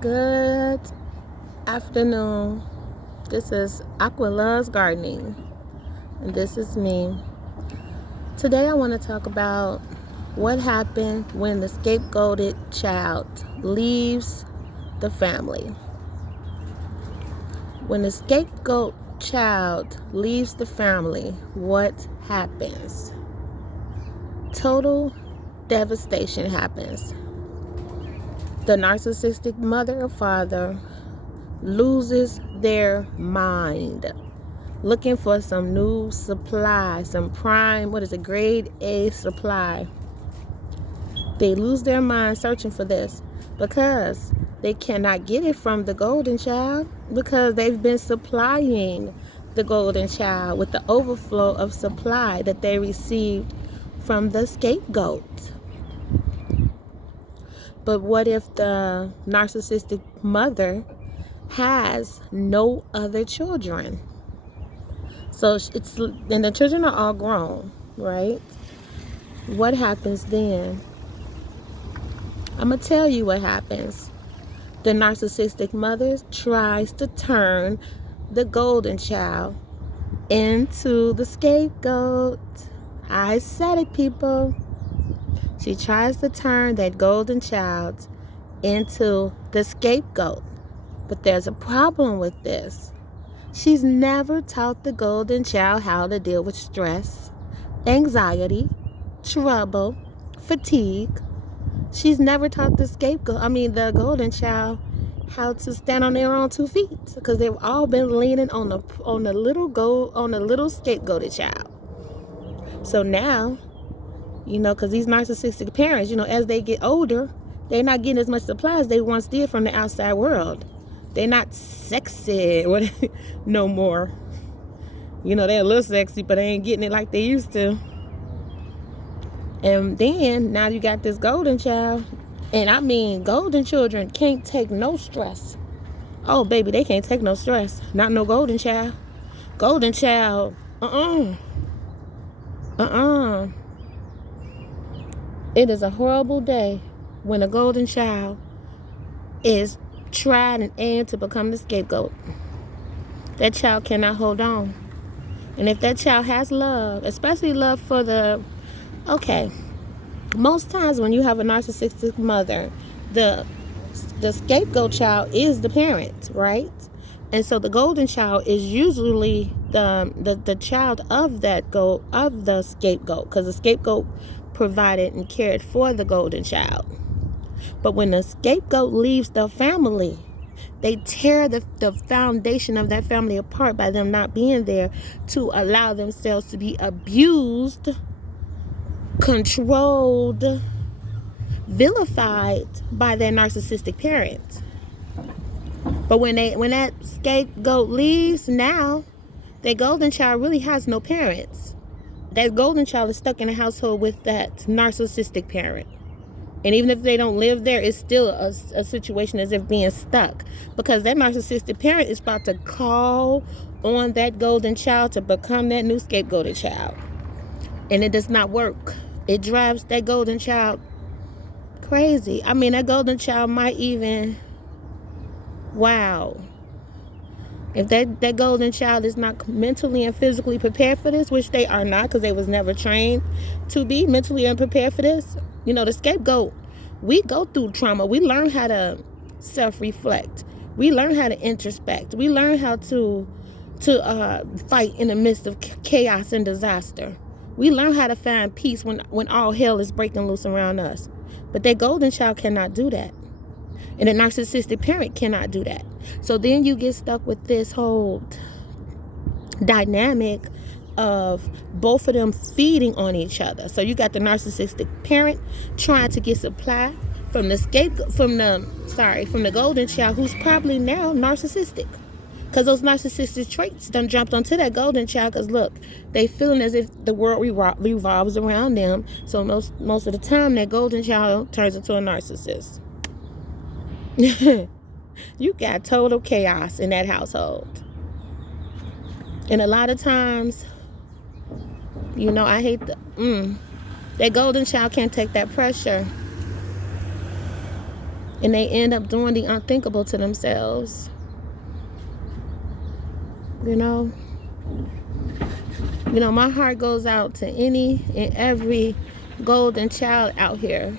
Good afternoon. This is Aqua Loves Gardening, and this is me. Today I want to talk about what happened when the scapegoated child leaves the family. When the scapegoat child leaves the family, what happens? Total devastation happens. The narcissistic mother or father loses their mind looking for some new supply, some prime, grade A supply. They lose their mind searching for this because they cannot get it from the golden child, because they've been supplying the golden child with the overflow of supply that they received from the scapegoat. But what if the narcissistic mother has no other children? And the children are all grown, right? What happens then? I'm going to tell you what happens. The narcissistic mother tries to turn the golden child into the scapegoat. I said it, people. She tries to turn that golden child into the scapegoat. But there's a problem with this. She's never taught the golden child how to deal with stress, anxiety, trouble, fatigue. She's never taught the golden child, how to stand on their own 2 feet, because they've all been leaning on the little scapegoated child. So now, because these narcissistic parents, as they get older, they're not getting as much supply as they once did from the outside world. They're not sexy no more. They're a little sexy, but they ain't getting it like they used to. And then now you got this golden child. And I mean, golden children can't take no stress. Oh, baby, they can't take no stress. Not no golden child. Golden child, It is a horrible day when a golden child is tried and aimed to become the scapegoat. That child cannot hold on. And if that child has love, especially love for most times when you have a narcissistic mother, the scapegoat child is the parent, right? And so the golden child is usually the child of the scapegoat, because the scapegoat provided and cared for the golden child. But when the scapegoat leaves the family, they tear the foundation of that family apart by them not being there to allow themselves to be abused, controlled, vilified by their narcissistic parents. But when that scapegoat leaves, now that golden child really has no parents. That golden child is stuck in a household with that narcissistic parent. And even if they don't live there, it's still a situation as if being stuck, because that narcissistic parent is about to call on that golden child to become that new scapegoated child. And it does not work. It drives that golden child crazy. I mean, that golden child might even, if that golden child is not mentally and physically prepared for this, which they are not, because they was never trained to be mentally unprepared for this. The scapegoat, we go through trauma. We learn how to self-reflect. We learn how to introspect. We learn how to fight in the midst of chaos and disaster. We learn how to find peace when all hell is breaking loose around us. But that golden child cannot do that. And a narcissistic parent cannot do that. So then you get stuck with this whole dynamic of both of them feeding on each other. So you got the narcissistic parent trying to get supply from the golden child, who's probably now narcissistic, because those narcissistic traits done jumped onto that golden child. Because look, they feeling as if the world revolves around them. So most of the time that golden child turns into a narcissist. You got total chaos in that household. And a lot of times, I hate that golden child can't take that pressure. And they end up doing the unthinkable to themselves. You know, my heart goes out to any and every golden child out here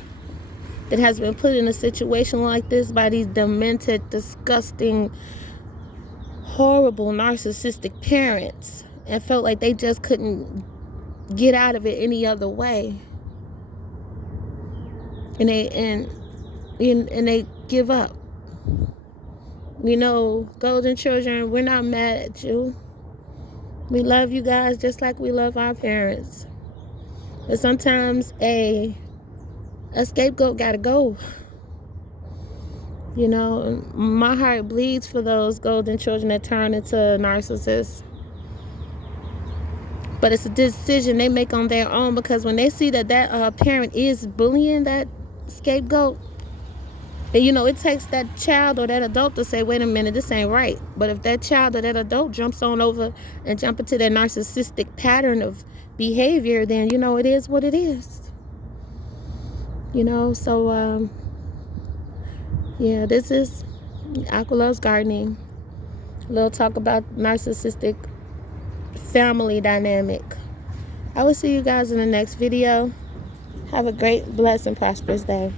that has been put in a situation like this by these demented, disgusting, horrible, narcissistic parents, and felt like they just couldn't get out of it any other way. And they give up. Golden children, we're not mad at you. We love you guys just like we love our parents. But sometimes a scapegoat gotta go. My heart bleeds for those golden children that turn into narcissists. But it's a decision they make on their own, because when they see that parent is bullying that scapegoat, and it takes that child or that adult to say, wait a minute, this ain't right. But if that child or that adult jumps on over and jump into that narcissistic pattern of behavior, then it is what it is. So yeah, this is Aqua Loves Gardening. A little talk about narcissistic family dynamic. I will see you guys in the next video. Have a great, blessed, and prosperous day.